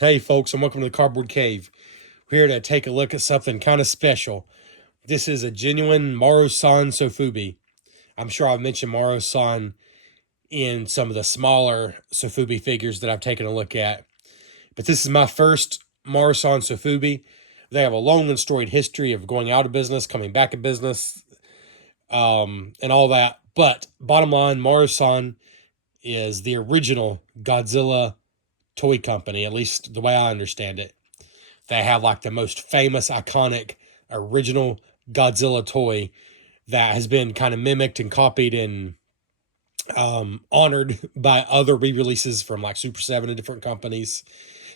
Hey folks, and welcome to the Cardboard Cave. We're here to take a look at something kind of special. This is a genuine Marusan Sofubi. I'm sure I've mentioned Marusan in some of the smaller Sofubi figures that I've taken a look at. But this is my first Marusan Sofubi. They have a long and storied history of going out of business, coming back in business, and all that. But bottom line, Marusan is the original Godzilla toy company, at least the way I understand it. They have like the most famous, iconic, original Godzilla toy that has been kind of mimicked and copied and honored by other re-releases from like Super 7 and different companies.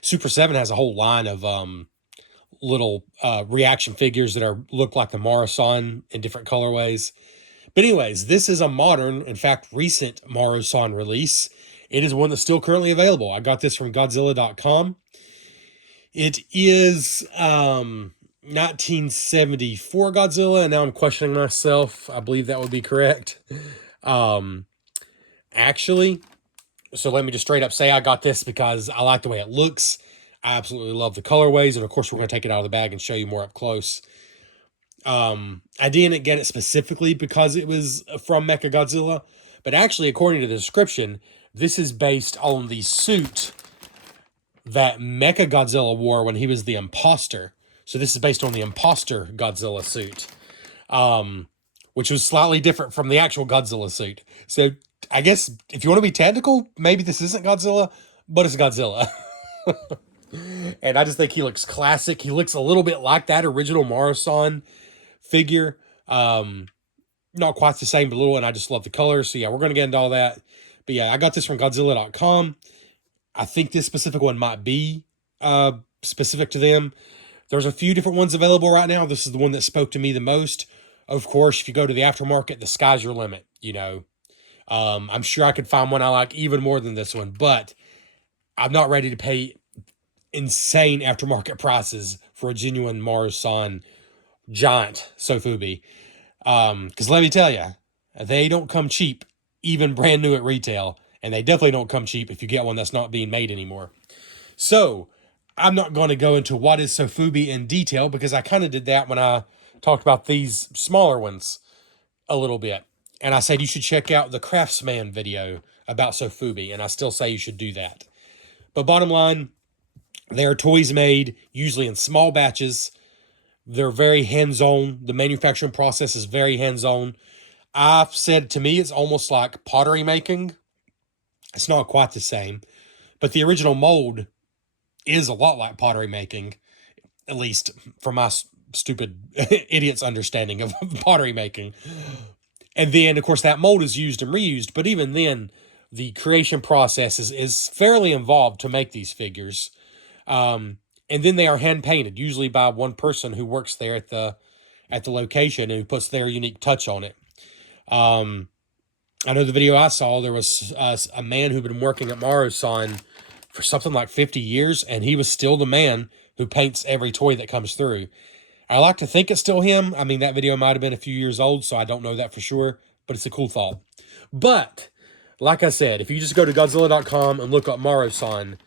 Super 7 has a whole line of little reaction figures that are look like the Marusan in different colorways. But anyways, this is a modern, in fact, recent Marusan release. It is one that's still currently available. I got this from Godzilla.com. It is 1974 Godzilla, and now I'm questioning myself. I believe that would be correct. Um, actually, so let me just straight up say I got this because I like the way it looks. I absolutely love the colorways, and of course, we're going to take it out of the bag and show you more up close. I didn't get it specifically because it was from Mechagodzilla, but actually, according to the description, this is based on the suit that Mechagodzilla wore when he was the imposter. So this is based on the imposter Godzilla suit, which was slightly different from the actual Godzilla suit. So I guess if you want to be technical, maybe this isn't Godzilla, but it's Godzilla. And I just think he looks classic. He looks a little bit like that original Marusan figure. Not quite the same, but a little, and I just love the colors. So yeah, we're going to get into all that. But yeah, I got this from Godzilla.com. I think this specific one might be specific to them. There's a few different ones available right now. This is the one that spoke to me the most. Of course, if you go to the aftermarket, the sky's your limit, you know. I'm sure I could find one I like even more than this one, but I'm not ready to pay insane aftermarket prices for a genuine Marusan giant Sofubi. Because let me tell you, they don't come cheap, even brand new at retail. And they definitely don't come cheap if you get one that's not being made anymore. So, I'm not going to go into what is Sofubi in detail because I kind of did that when I talked about these smaller ones a little bit. And I said you should check out the Craftsman video about Sofubi, and I still say you should do that. But bottom line, they are toys made usually in small batches. They're very hands-on. The manufacturing process is very hands-on. I've said to me it's almost like pottery making. It's not quite the same, but the original mold is a lot like pottery making, at least from my stupid idiot's understanding of pottery making. And then, of course, that mold is used and reused, but even then, the creation process is fairly involved to make these figures. And then they are hand painted, usually by one person who works there at the location and who puts their unique touch on it. I know the video I saw, there was a man who'd been working at Marusan for something like 50 years, and he was still the man who paints every toy that comes through. I like to think it's still him. I mean, that video might have been a few years old, so I don't know that for sure, but it's a cool thought. But, like I said, if you just go to Godzilla.com and look up Marusan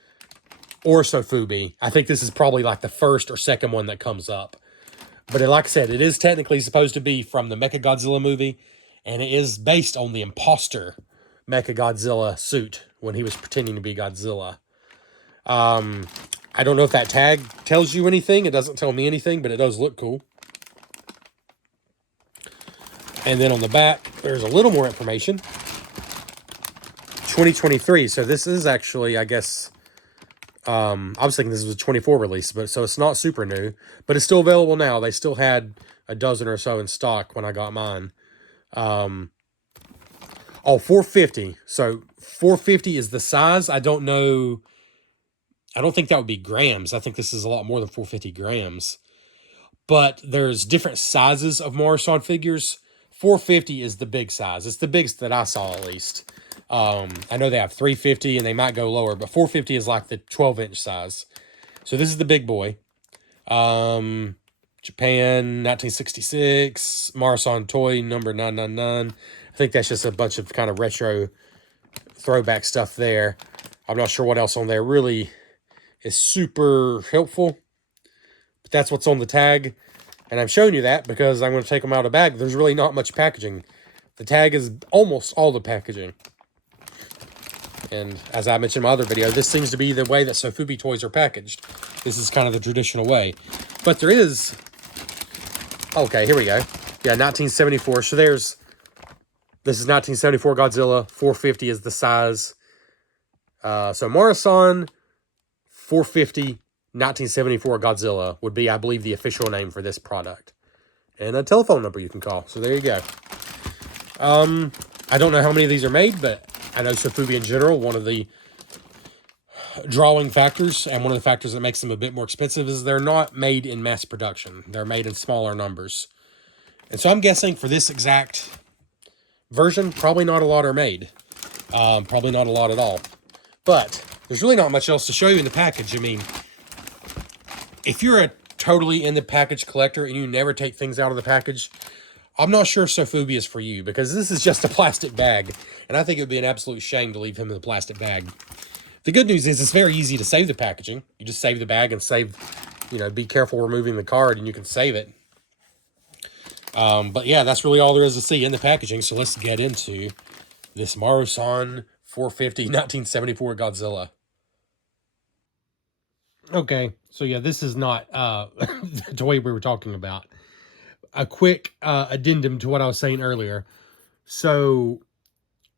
or Sofubi, I think this is probably like the first or second one that comes up. But like I said, it is technically supposed to be from the Mechagodzilla movie, and it is based on the imposter Mechagodzilla suit when he was pretending to be Godzilla. I don't know if that tag tells you anything. It doesn't tell me anything, but it does look cool. And then on the back, there's a little more information. 2023. So this is actually, I guess, I was thinking this was a 24 release, but so it's not super new, but it's still available now. They still had a dozen or so in stock when I got mine. Oh, 450. So 450 is the size. I don't know. I don't think that would be grams. I think this is a lot more than 450 grams. But there's different sizes of Marusan figures. 450 is the big size. It's the biggest that I saw, at least. I know they have 350 and they might go lower, but 450 is like the 12-inch size. So this is the big boy. Japan, 1966. Marusan toy number 999. I think that's just a bunch of kind of retro throwback stuff there. I'm not sure what else on there really is super helpful. But that's what's on the tag. And I'm showing you that because I'm going to take them out of the bag. There's really not much packaging. The tag is almost all the packaging. And as I mentioned in my other video, this seems to be the way that Sofubi toys are packaged. This is kind of the traditional way. But there is... Okay, here we go. Yeah, 1974. So there's... This is 1974 Godzilla. 450 is the size. So Marusan 450 1974 Godzilla would be, I believe, the official name for this product. And a telephone number you can call. So there you go. I don't know how many of these are made, but I know Sofubi in general, one of the drawing factors and one of the factors that makes them a bit more expensive is they're not made in mass production. They're made in smaller numbers. And so I'm guessing for this exact version, probably not a lot are made. Probably not a lot at all. But there's really not much else to show you in the package. I mean, if you're a totally in the package collector and you never take things out of the package, I'm not sure Sofubi is for you because this is just a plastic bag. And I think it would be an absolute shame to leave him in a plastic bag. The good news is it's very easy to save the packaging. You just save the bag and save, be careful removing the card and you can save it. But yeah, that's really all there is to see in the packaging. So let's get into this Marusan 450 1974 Godzilla. Okay, so yeah, this is not the toy we were talking about. A quick addendum to what I was saying earlier. So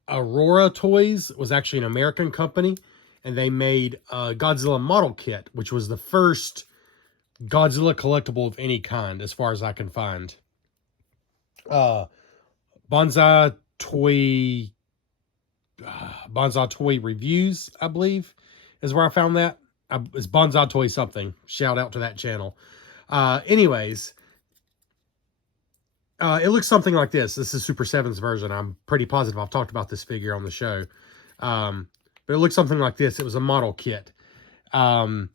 Aurora Toys was actually an American company, and they made a Godzilla model kit, which was the first Godzilla collectible of any kind, as far as I can find. Bonsai Toy Reviews, I believe, is where I found that. It's Bonsai Toy something. Shout out to that channel. Anyways, it looks something like this. This is Super 7's version. I'm pretty positive I've talked about this figure on the show. But it looks something like this. It was a model kit. So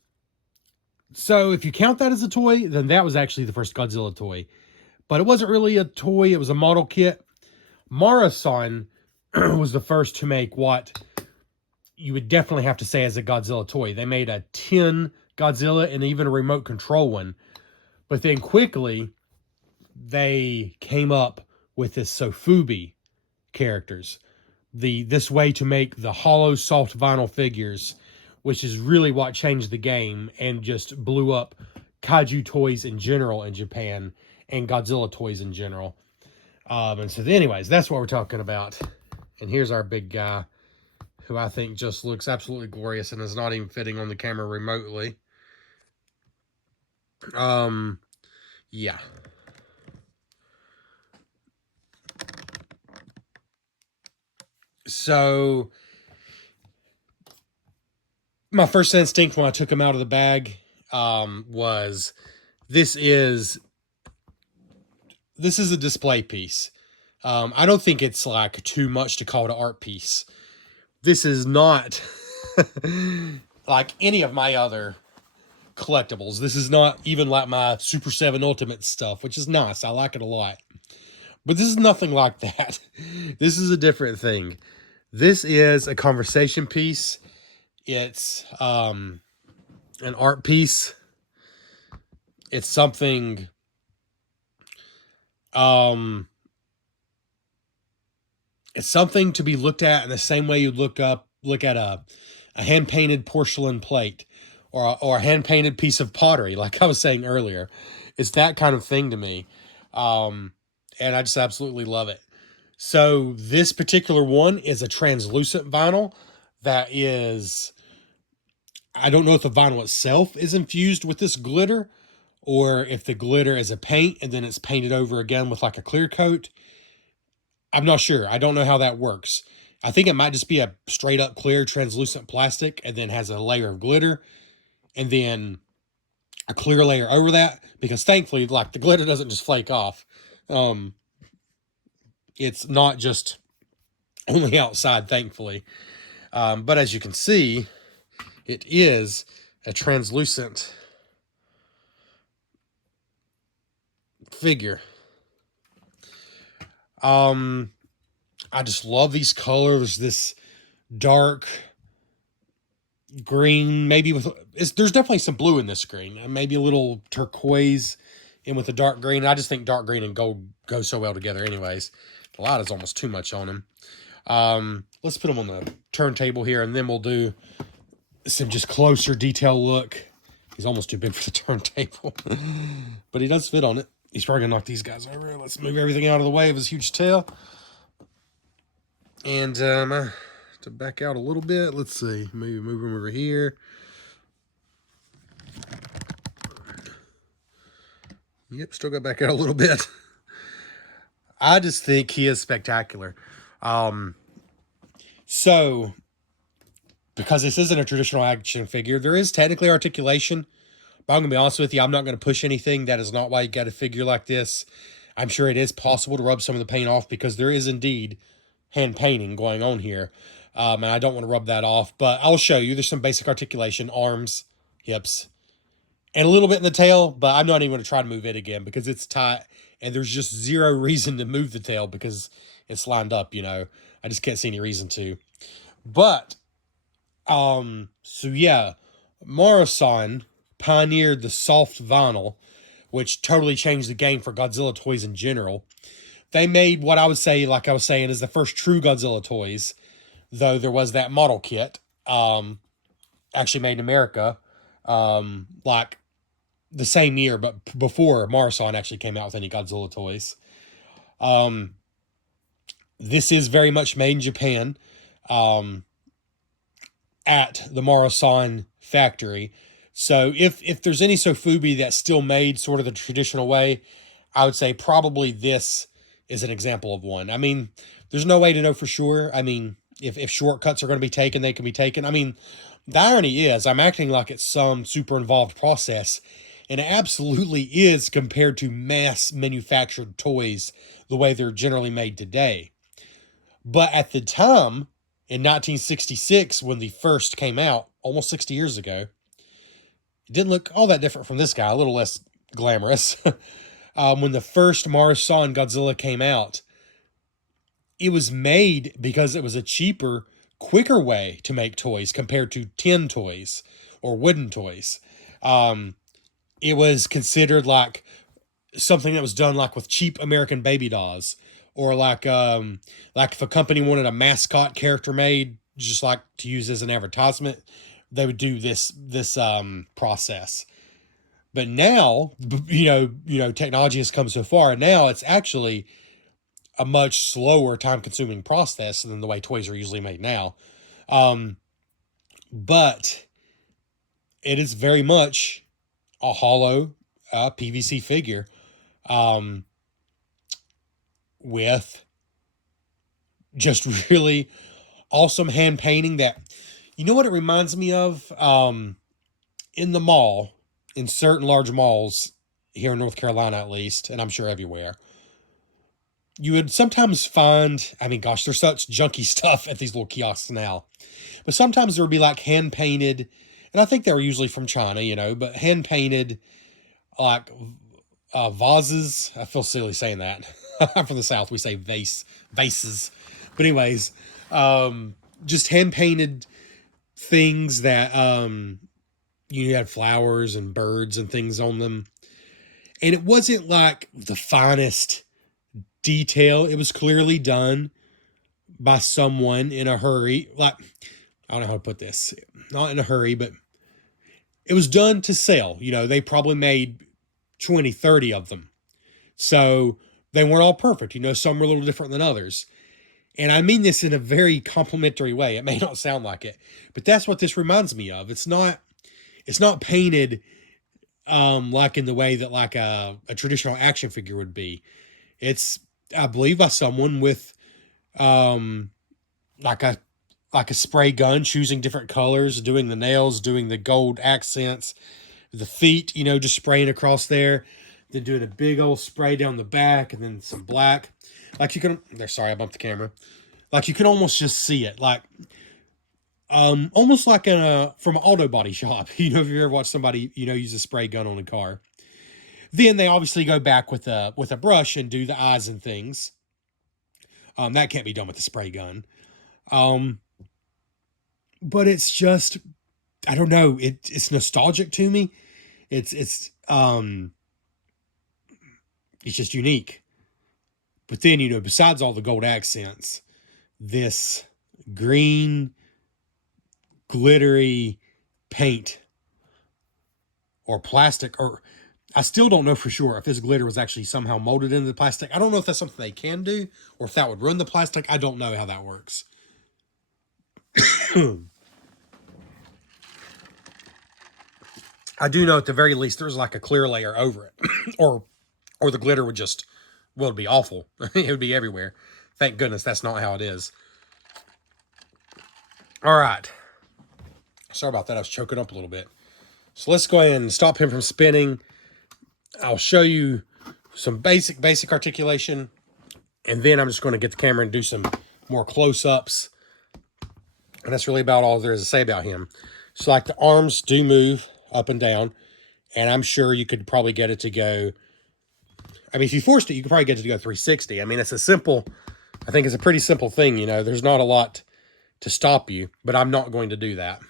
if you count that as a toy, then that was actually the first Godzilla toy. But it wasn't really a toy. It was a model kit. Marusan was the first to make what you would definitely have to say as a Godzilla toy. They made a tin Godzilla and even a remote control one. But then quickly, they came up with this Sofubi characters. This way to make the hollow soft vinyl figures, which is really what changed the game and just blew up kaiju toys in general in Japan and Godzilla toys in general. And so anyways, that's what we're talking about. And here's our big guy, who I think just looks absolutely glorious and is not even fitting on the camera remotely. Yeah. So my first instinct when I took him out of the bag was this is a display piece. I don't think it's like too much to call it an art piece. This is not like any of my other collectibles. This is not even like my Super 7 Ultimate stuff, which is nice. I like it a lot. But this is nothing like that. This is a different thing. This is a conversation piece. It's an art piece. It's something it's something to be looked at in the same way you'd look at a hand-painted porcelain plate or a hand-painted piece of pottery, like I was saying earlier. It's that kind of thing to me. And I just absolutely love it. So this particular one is a translucent vinyl that is... I don't know if the vinyl itself is infused with this glitter or if the glitter is a paint and then it's painted over again with like a clear coat. I'm not sure. I don't know how that works. I think it might just be a straight up clear translucent plastic and then has a layer of glitter and then a clear layer over that, because thankfully, like, the glitter doesn't just flake off. It's not just only outside, thankfully. But as you can see, it is a translucent figure. I just love these colors. This dark green, maybe with there's definitely some blue in this green, and maybe a little turquoise in with the dark green. I just think dark green and gold go so well together anyways. The light is almost too much on him. Let's put him on the turntable here, and then we'll do some just closer detail look. He's almost too big for the turntable, but he does fit on it. He's probably gonna knock these guys over. Let's move everything out of the way of his huge tail. And to back out a little bit, let's see. Maybe move him over here. Yep, still got back out a little bit. I just think he is spectacular. So, because this isn't a traditional action figure, there is technically articulation. But I'm going to be honest with you, I'm not going to push anything. That is not why you got a figure like this. I'm sure it is possible to rub some of the paint off because there is indeed hand painting going on here. And I don't want to rub that off. But I'll show you. There's some basic articulation, arms, hips, and a little bit in the tail. But I'm not even going to try to move it again because it's tight. And there's just zero reason to move the tail because it's lined up, you know. I just can't see any reason to. But, so yeah, Marusan pioneered the soft vinyl, which totally changed the game for Godzilla toys in general. They made what I would say, like I was saying, is the first true Godzilla toys, though there was that model kit, actually made in America, like the same year, but before Marusan actually came out with any Godzilla toys. This is very much made in Japan, at the Marusan factory. So if there's any Sofubi that's still made sort of the traditional way, I would say probably this is an example of one. I mean, there's no way to know for sure. I mean, if shortcuts are going to be taken, they can be taken. I mean, the irony is I'm acting like it's some super involved process, and it absolutely is compared to mass manufactured toys the way they're generally made today. But at the time, in 1966, when the first came out, almost 60 years ago, it didn't look all that different from this guy, a little less glamorous. When the first Marusan Godzilla came out, it was made because it was a cheaper, quicker way to make toys compared to tin toys or wooden toys. It was considered like something that was done like with cheap American baby dolls, or like if a company wanted a mascot character made, just like to use as an advertisement, they would do this process. But now, technology has come so far, and now it's actually a much slower, time-consuming process than the way toys are usually made now. But it is very much a hollow PVC figure, with just really awesome hand painting that, you know what it reminds me of? In the mall, in certain large malls here in North Carolina at least, and I'm sure everywhere, you would sometimes find, I mean, gosh, there's such junky stuff at these little kiosks now, but sometimes there would be like hand painted, and I think they were usually from China, but hand painted like vases. I feel silly saying that. I'm from the South. We say vases. But anyways, just hand painted things that you had flowers and birds and things on them, and it wasn't like the finest detail. It was clearly done by someone in a hurry. Like, I don't know how to put this. Not in a hurry, but it was done to sell. They probably made 20, 30 of them. So they weren't all perfect. Some were a little different than others. And I mean this in a very complimentary way. It may not sound like it, but that's what this reminds me of. It's not painted like in the way that like a traditional action figure would be. It's, I believe, by someone with like a spray gun, choosing different colors, doing the nails, doing the gold accents, the feet, just spraying across there, then doing a big old spray down the back, and then some black. Like you can, sorry, I bumped the camera. Like you can almost just see it, like almost like from an auto body shop. If you ever watch somebody, use a spray gun on a car. Then they obviously go back with a brush and do the eyes and things. That can't be done with a spray gun. But it's just I don't know. It's nostalgic to me. It's it's just unique. But then, besides all the gold accents, this green glittery paint or plastic, or I still don't know for sure if this glitter was actually somehow molded into the plastic. I don't know if that's something they can do or if that would ruin the plastic. I don't know how that works. I do know at the very least there's like a clear layer over it, or the glitter would just, well, it'd be awful. It would be everywhere. Thank goodness that's not how it is. All right. Sorry about that. I was choking up a little bit. So let's go ahead and stop him from spinning. I'll show you some basic articulation, and then I'm just going to get the camera and do some more close-ups. And that's really about all there is to say about him. So like the arms do move up and down, and I'm sure you could probably get it to go, I mean, if you forced it, you could probably get it to go 360. I mean, I think it's a pretty simple thing, there's not a lot to stop you, but I'm not going to do that.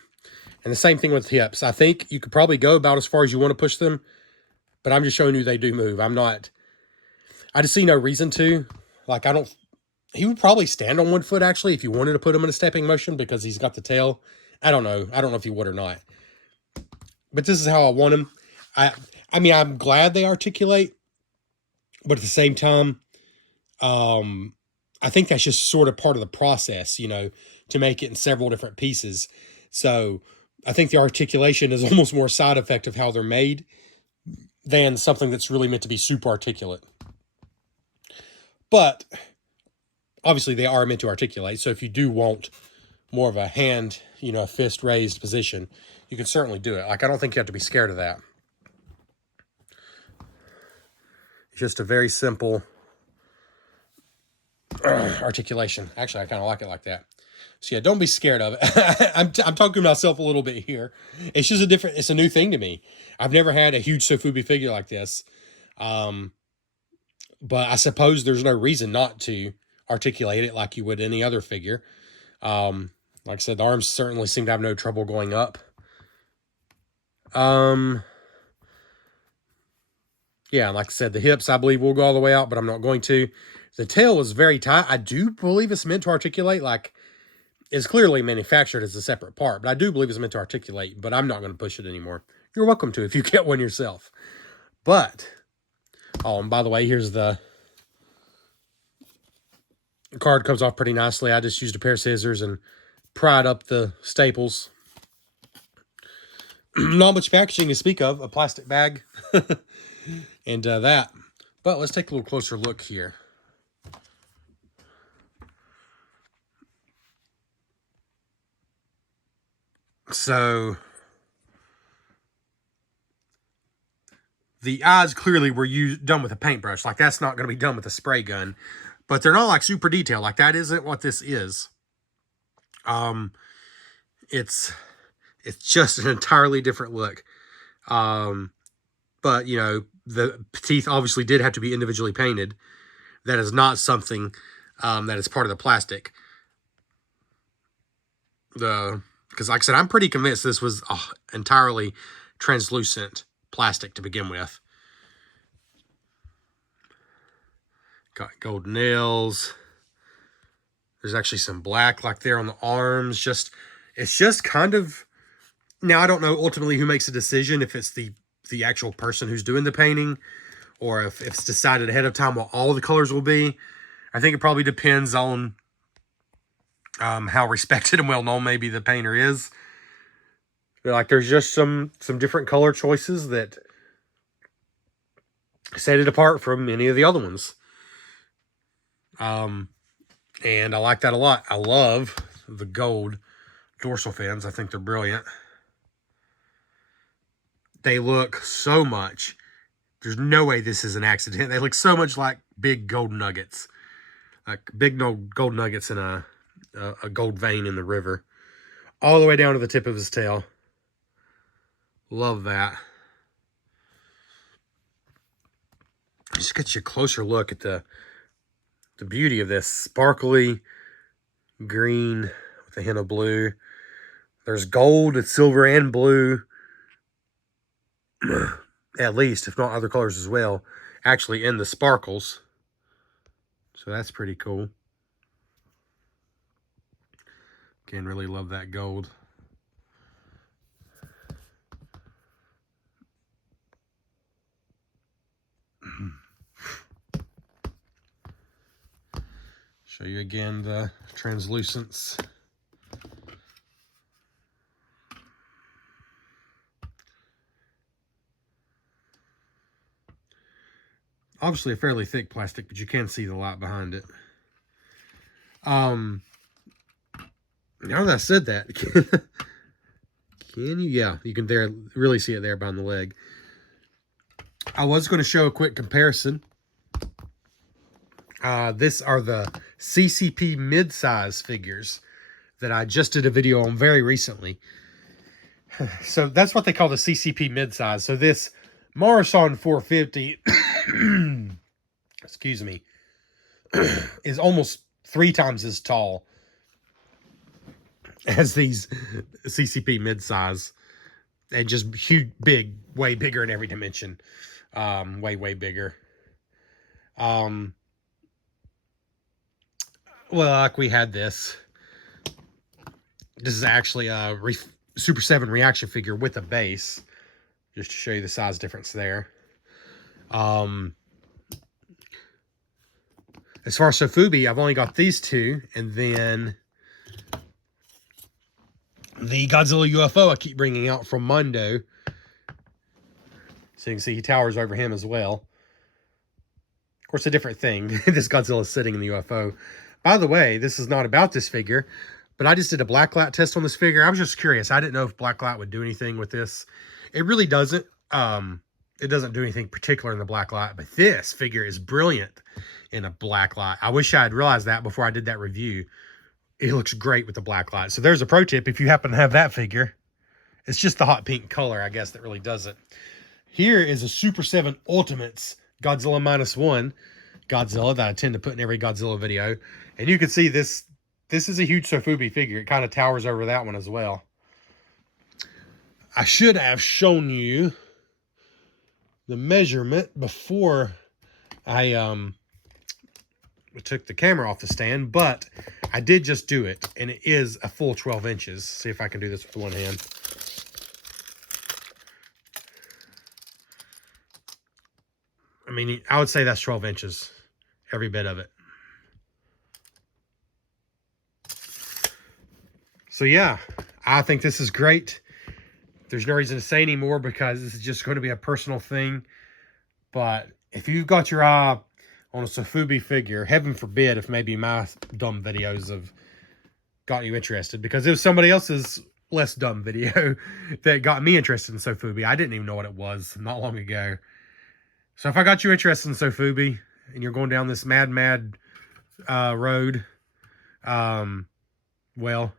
And the same thing with hips. I think you could probably go about as far as you want to push them, but I'm just showing you they do move. I just see no reason to. Like, he would probably stand on one foot, actually, if you wanted to put him in a stepping motion because he's got the tail. I don't know. I don't know if he would or not. But this is how I want him. I mean, I'm glad they articulate, but at the same time, I think that's just sort of part of the process, to make it in several different pieces. So I think the articulation is almost more a side effect of how they're made than something that's really meant to be super articulate. But obviously they are meant to articulate. So if you do want more of a hand, fist raised position, you can certainly do it. Like, I don't think you have to be scared of that. It's just a very simple articulation. Actually, I kind of like it like that. So yeah, don't be scared of it. I'm talking to myself a little bit here. It's just it's a new thing to me. I've never had a huge Sofubi figure like this. But I suppose there's no reason not to articulate it like you would any other figure. Like I said, the arms certainly seem to have no trouble going up. Yeah, like I said, the hips, I believe, will go all the way out, but I'm not going to. The tail is very tight. I do believe it's meant to articulate. Like, it's clearly manufactured as a separate part, but I do believe it's meant to articulate, but I'm not going to push it anymore. You're welcome to if you get one yourself. But, oh, and by the way, here's the card. Comes off pretty nicely. I just used a pair of scissors and pried up the staples. Not much packaging to speak of. A plastic bag. And that. But let's take a little closer look here. So the eyes clearly were done with a paintbrush. Like, that's not going to be done with a spray gun. But they're not like super detailed. Like, that isn't what this is. It's just an entirely different look. But, the teeth obviously did have to be individually painted. That is not something that is part of the plastic. Because like I said, I'm pretty convinced this was entirely translucent plastic to begin with. Got gold nails. There's actually some black like there on the arms. It's just kind of, now I don't know ultimately who makes the decision, if it's the actual person who's doing the painting, or if it's decided ahead of time what all the colors will be. I think it probably depends on how respected and well known maybe the painter is. Like, there's just some different color choices that set it apart from any of the other ones. And I like that a lot. I love the gold dorsal fins. I think they're brilliant. They look so much. There's no way this is an accident. They look so much like big gold nuggets. Like big gold nuggets in a gold vein in the river. All the way down to the tip of his tail. Love that. Just get you a closer look at the beauty of this sparkly green with a hint of blue. There's gold, silver, and blue. At least, if not other colors as well. Actually, in the sparkles. So that's pretty cool. Again, really love that gold. Show you again the translucence. Obviously a fairly thick plastic, but you can see the light behind it. Now that I said that, can you? Yeah, you can really see it there behind the leg. I was going to show a quick comparison. This are the CCP mid-size figures that I just did a video on very recently. So that's what they call the CCP mid-size. So this Marusan 450, excuse me, is almost 3 times as tall as these CCP mid-size. And just huge, big, way bigger in every dimension. Way bigger. Well, like we had this. This is actually a Super 7 reaction figure with a base. Just to show you the size difference there. As far as Sofubi, I've only got these two. And then the Godzilla UFO I keep bringing out from Mondo. So you can see he towers over him as well. Of course, a different thing. This Godzilla is sitting in the UFO. By the way, this is not about this figure, but I just did a blacklight test on this figure. I was just curious. I didn't know if blacklight would do anything with this. It really doesn't. It doesn't do anything particular in the blacklight, but this figure is brilliant in a blacklight. I wish I had realized that before I did that review. It looks great with the blacklight. So there's a pro tip if you happen to have that figure. It's just the hot pink color, I guess, that really does it. Here is a Super 7 Ultimates Godzilla -1 Godzilla that I tend to put in every Godzilla video. And you can see this is a huge Sofubi figure. It kind of towers over that one as well. I should have shown you the measurement before I took the camera off the stand, but I did just do it, and it is a full 12 inches. See if I can do this with one hand. I mean, I would say that's 12 inches, every bit of it. So yeah, I think this is great. There's no reason to say anymore because this is just going to be a personal thing. But if you've got your eye on a Sofubi figure, heaven forbid if maybe my dumb videos have got you interested, because it was somebody else's less dumb video that got me interested in Sofubi. I didn't even know what it was not long ago. So if I got you interested in Sofubi and you're going down this mad road, well,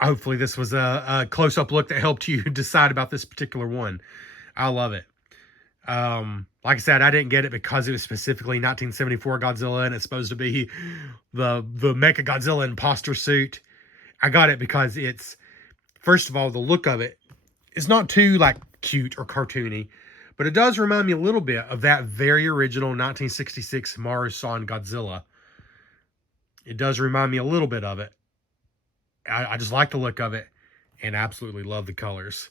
hopefully this was a close-up look that helped you decide about this particular one. I love it. Like I said, I didn't get it because it was specifically 1974 Godzilla and it's supposed to be the Mecha Godzilla imposter suit. I got it because it's, first of all, the look of it is not too like cute or cartoony, but it does remind me a little bit of that very original 1966 Marusan Godzilla. It does remind me a little bit of it. I just like the look of it and absolutely love the colors.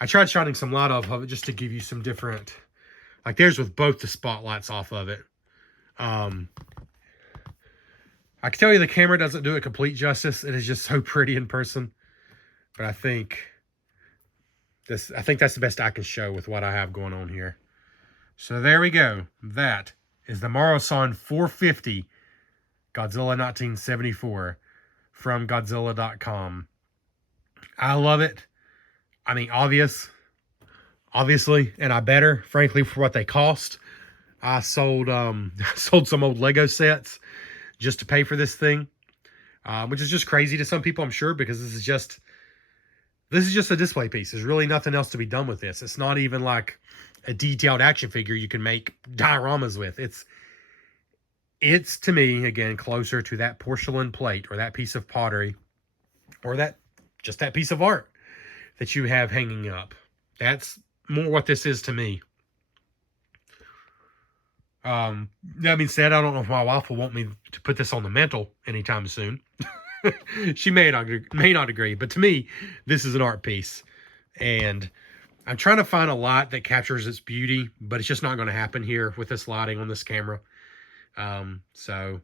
I tried shining some light off of it just to give you some different, like there's with both the spotlights off of it. I can tell you the camera doesn't do it complete justice. It is just so pretty in person. But I think that's the best I can show with what I have going on here. So there we go. That is the Marusan 450 Godzilla 1974 from Godzilla.com. I love it. I mean, obviously, and I better, frankly, for what they cost. I sold some old Lego sets just to pay for this thing, which is just crazy to some people, I'm sure, because this is just a display piece. There's really nothing else to be done with this. It's not even like a detailed action figure you can make dioramas with. It's, to me, again, closer to that porcelain plate or that piece of pottery or just that piece of art that you have hanging up. That's more what this is to me. That being said, I don't know if my wife will want me to put this on the mantle anytime soon. She may not agree, but to me, this is an art piece. And I'm trying to find a light that captures its beauty, but it's just not going to happen here with this lighting on this camera. So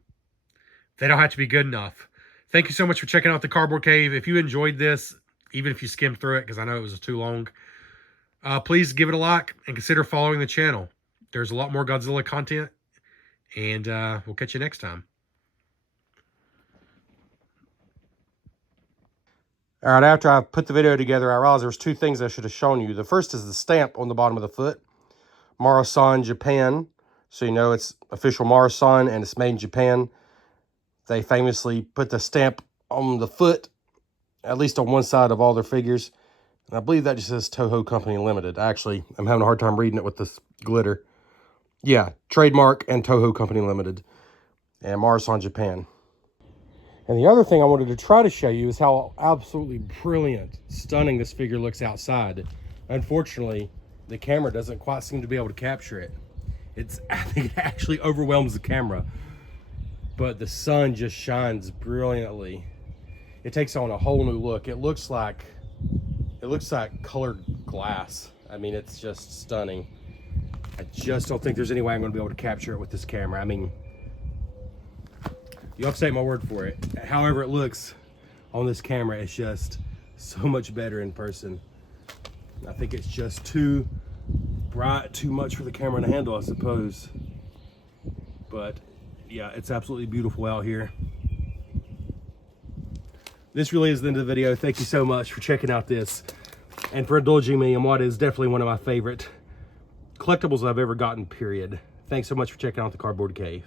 they don't have to be good enough. Thank you so much for checking out the Cardboard Cave. If you enjoyed this, even if you skimmed through it, because I know it was too long, please give it a like and consider following the channel. There's a lot more Godzilla content, and we'll catch you next time. All right, after I put the video together, I realized there was two things I should have shown you. The first is the stamp on the bottom of the foot. Marusan, Japan. So you know it's official Marusan and it's made in Japan. They famously put the stamp on the foot, at least on one side of all their figures. And I believe that just says Toho Company Limited. Actually, I'm having a hard time reading it with this glitter. Yeah, trademark and Toho Company Limited. And Marusan, Japan. And the other thing I wanted to try to show you is how absolutely brilliant, stunning this figure looks outside. Unfortunately, the camera doesn't quite seem to be able to capture it. I think it actually overwhelms the camera. But the sun just shines brilliantly. It takes on a whole new look. It looks like colored glass. I mean, it's just stunning. I just don't think there's any way I'm going to be able to capture it with this camera. I mean, you'll have to take my word for it. However it looks on this camera, it's just so much better in person. I think it's just too bright, too much for the camera to handle, I suppose. But yeah, it's absolutely beautiful out here. This really is the end of the video. Thank you so much for checking out this and for indulging me in what is definitely one of my favorite collectibles I've ever gotten, period. Thanks so much for checking out the Cardboard Cave.